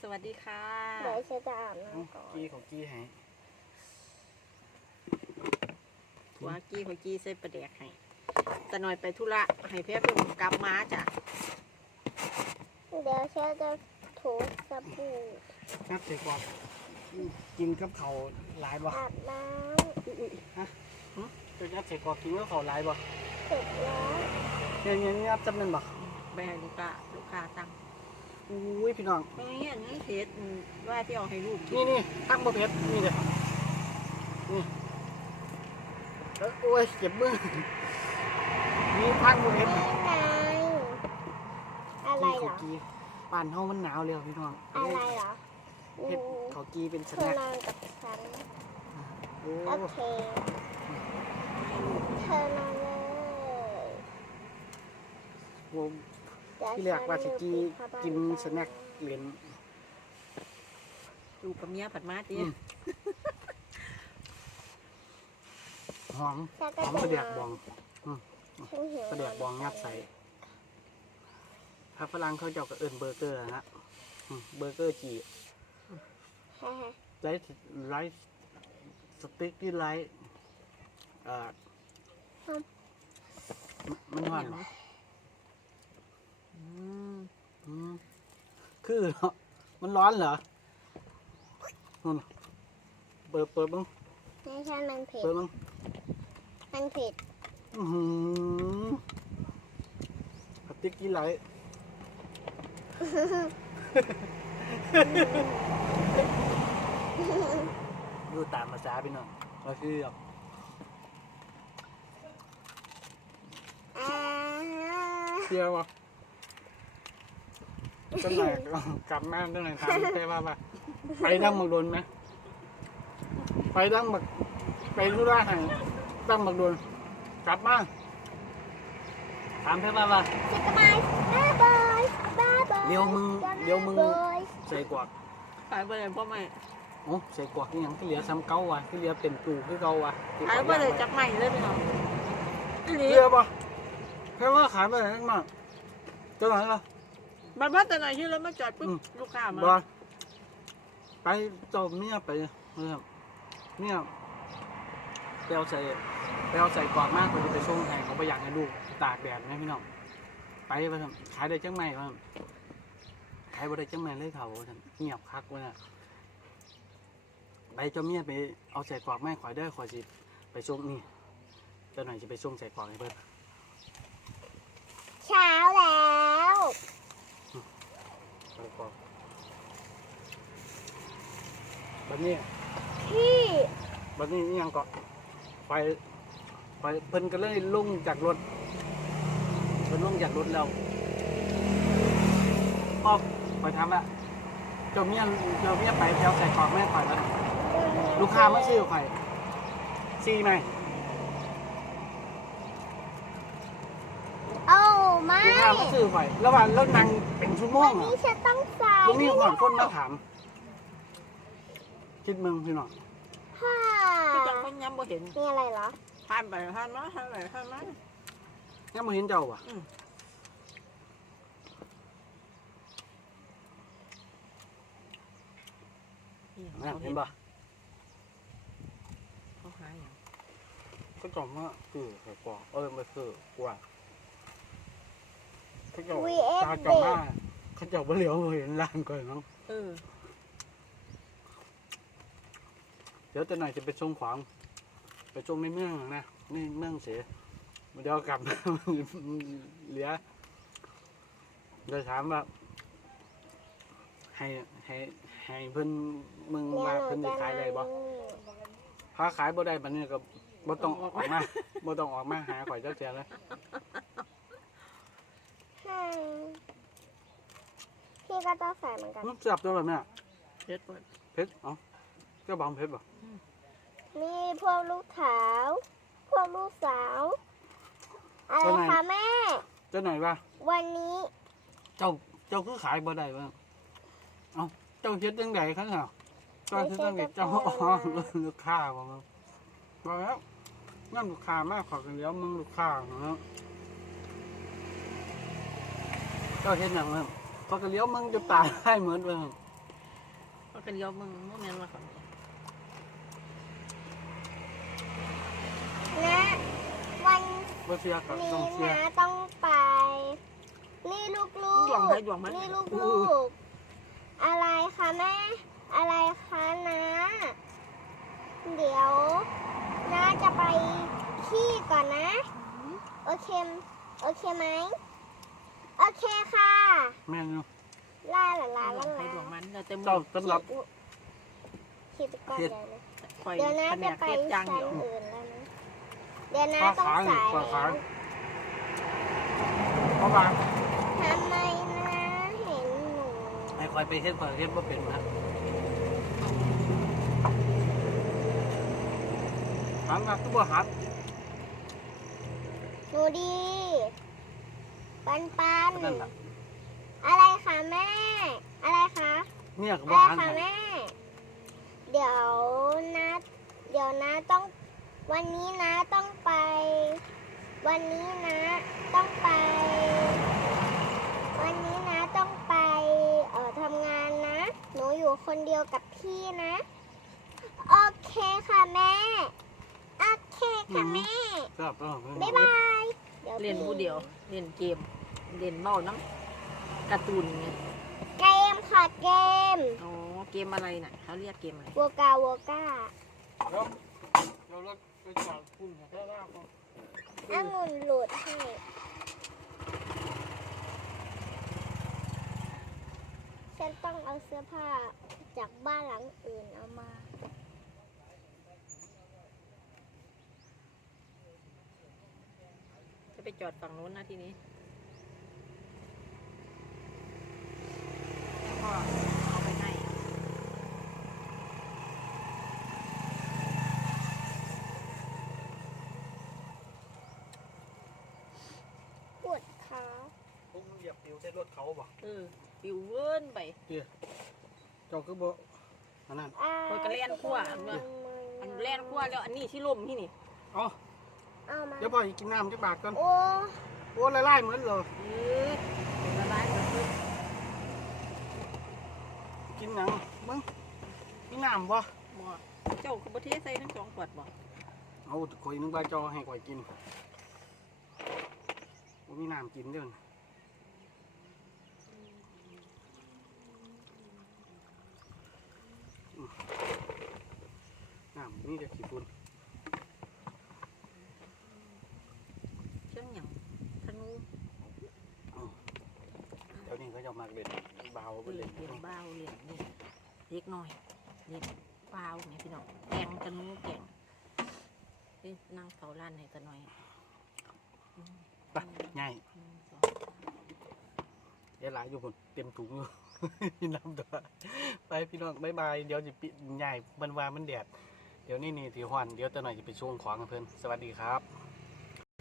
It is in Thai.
วัสดีค่ะเดี๋ยวฉันจะอาบน้ำก่อนของกี้ให้หัวกี้ของกี้ใส่ประเดกให้แต่หน่อยไปธุระให้เพียบเป็นกลับมาจ้ะเดี๋ยวฉันจะถูสบู่นับเสร็จก่อนกินกับเขาหลายบ่อาบน้ฮะจะนับเสร็จก่อนกินกับเขาหลายบ่ำเสร็จแล้วเนี่ยนับจำเป็นบ่ไปให้ลูกค้าตั้งอุ้ยพี่น้องนี่อันนี้เพชรว่าที่เอาให้ลูกนี่ตั้งบ่เพชรนี่เด้นี่โอ้ยเจ็บมือนี่ตั้งบ่เพชรนี่ไงอะไรเหรอป่านเฮามันหนาวแล้วพี่น้องอะไรเหรอเฮ็ดเขากีเป็นสเธอแน็คนอนกับฉันโอเคเธอนอนเลยที่แรกว่าสิกินสแน็คเหรียญลูกกับเมียผัดมาตีหอมกระเดียกบองกระเดียกบองงัดใส่ถ้าฝรั่งเขาเจ้าก็เอิ้นเบอร์เกอร์นะเบอร์เกอร์จีไลท์สติ๊กที่ไลท์มันหวานเหรอคือมันร้อนเหรอนู่นเปิดบ้างไม่ใช่มันเผ็ดเปิดบ้างมันเผ็ดสติ๊กที่ไลท์ดูตามภาษาพี่น้องก็คือเที่ยววะตั้งแต่กลับมาตั้งแต่ถามแค่ว่าไปดั้งบักโดนไหมไปดั้งบักไปธุระไหนดั้งบักโดนกลับมาถามแค่ว่าจะทำไมบ้าบอยเลี้ยวมึงใส่กวาดขายไปเลยพ่อแม่โอ้ใส่กวาดที่ยังที่เหลือซ้ำเก่าว่ะที่เหลือเป็นตูที่เก่าว่ะขายไปเลยจับใหม่เลยพี่น้องเรือป่ะแค่ว่าขายไปไหนมาเจ้าไหนล่ะมันว่าแต่ไหนที่เราไม่จอดปุ๊บลูกค้ามาไปเจ้าเมียไปเนี่ยไปเอาใส่กวาดมากกว่าจะไปส่งแห่งเขาไปอยากให้ลูกตากแดดไหมพี่น้องไปขายได้จังไหมวะขายบ่ได้จังไหมเลยเขาเงียบคักวะเนี่ยไปเจ้าเมียไปเอาใส่กวาดแม่ข่อยได้ข่อยสิไปส่งนี่เจ้าหน่อยจะไปส่งใส่กวาดให้เพิ่นเช้าแล้วแบบนี้นี่ยังเกาะไฟเพิ่นก็เลยลงจากรถแล้วพ่อไปทำละเจ้าเมียไปแถวใส่กรอกแม่ข่อยแล้วลูกค้ามาซื้อข่อยซีไหมโอ้ไม่ลูกค้ามาซื้อข่อยแล้วนั่งเป็นชั่วโมงวันนี้ฉันต้องใส่ลูกนี่ก่อนคนมาถามคิดมึงพี่น้องที่จังคนย้ำบ่เห็นมีอะไรเหรอผ่านไปผ่านมายังไม่เห็นเจ้าว่ะเห็นป่ะเขาหาอย่างเขาจอมว่าคือใส่กว่าไม่คือกว่าเขาจอมตาจอมว่าเขาจอมว่าเหลียวเห็นร้านก่อนมั้งเดี๋ยวจะหน่อยจะไปส่งของไปส่งในเมืองนะนี่เมืองเสียเดี๋ยวกลับเหลือเลยถามว่าให้เพิ่นมึงมาเพิ่นจะขายได้บ่ถ้าขายบ่ได้บัดนี้ก็บ่ต้องออกมาหาข่อยเจ้าเสียเลยพี่ก็ต้องใส่เหมือนกันจับตัวแบบนี้เพชรอ๋อก็บางเพชรป่ะนี่พวกลูกสาวพวกลูกสาวอะไรคะแม่เจ้าไหนป่ะวันนี้เจ้าคือขายบ่ได้ป่ะเอ้าเจ้าเฮ็ดจังได๋คั่นน่ะเจ้าคือจังได๋เจ้าลูกค้าบ่มั้งบ่แล้วนั่นลูกค้ามาขอกันเดี๋ยวมึงลูกค้าเนาะเจ้าเฮ็ดหยังมั้งขอกันเดี๋ยวมึงจะตายให้เหมือนเบิ่งเขาเป็นยอมมึงโมเมนต์มาของนะวันบ่เสียกับนี้ต้องเสียนะต้องไป นี่ลูกหยวงให้หยวงมันนี่ลูกอะไรคะแม่ อะไรคะนะเดี๋ยวน้าจะไปขี้ก่อนนะ โอเคไหมโอเคค่ะแม่นอยู่ลาลาลาหยวลางให้ลาหยวงมันเราเต็มเจ้าสำหรับขี้ไปก่อนเดี๋ยวนะคอยเดี๋ยวน้าแผนจะกไปเฮ็ดจังชั้นเดียวอื่นแล้วนะเดี๋ยวน้าปลาต้องขายสายปลาแล้ขายว เพราะว่าทำไมนะเห็นหนูให้คอยไปเฮ็ดบ่เป็นนะหันมาคือบ่หันหนูดีปันนั่นล่ะอะไรคะแม่ อะไรคะเนี่ยก็อะบ่ไรหันคะให้แม่ เดี๋ยวนะต้อง วันนี้นะต้องไป วันนี้นะต้องไป วันนี้นะต้องไปทำงานนะ หนูอยู่คนเดียวกับพี่นะ โอเคค่ะแม่ โอเคค่ะแม่ครับบ๊ายบายดี๋วเล่นผู้เดียว เล่นเกม เล่นเมาน้ำการ์ตูนไงเกมค่ะเกมอ๋อเกมอะไรน่ะเขาเรียกเกมอะไรวัวกาวัวก้าเดี๋ยวรถไปจอดคุณแค่ล่าก่อนองุ่นหลุดให้ ฉันต้องเอาเสื้อผ้าจากบ้านหลังอื่นเอามาจะไปจอดฝั่งโน้นนะทีนี้แล้วก็เอาไปให้ปวดขาผมเหยียบปิวใส่รถเขาบ่ปิวเวิร์นไปเจ้าคือบ่อันนั้นโอ้ยก็เล่นขั้วอันนั้น อันแรกขั้วแล้วอันนี้ที่ล่มที่นี่อ๋อเอามาเดี๋ยวพ่อกินน้ำจักบาทก่อนโอ้โอ้ละลายเหมือนเลยเป็นละลายหมดเลยกินหนังมึงกินน้ำบ่หมอเจ้าคือประเทศใส่ทั้งสองขวดบ่เอาข่อยนึงใบจอให้ข่อยกินบ่มีน้ำกินเด้อน้ำนี่จะขี้ฝุ่นเชื่องหยังธนูเดี๋ยวนี้เขาจะมาเล่นเบาไปเล่เล่นนเบ้าเล่นนี่เล็กน้อยเล่นเบ้าไงพี่น้องแกงธนูแกงนี่นั่งเฝ้าร้านให้กันหน่อยไปง่ายสองเดี๋ยวหลายอยู่คนเต็มถุงอยู่ พี่น้ำตัวไปพี่น้องบายบายเดี๋ยวจะปิดใหญ่มันวามันแดดเดี๋ยวนี่ถือหอนเดี๋ยวตะหน่อยจะไปช่วงของกับเพื่อนสวัสดีครับ